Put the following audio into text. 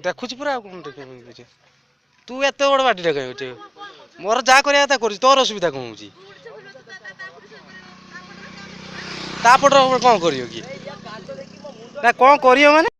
देखुच पूरा तू एत बड़ बाटी कहीं मोर जा कर तोर असुविधा कौन हो तापट कौन कर कौन कर माने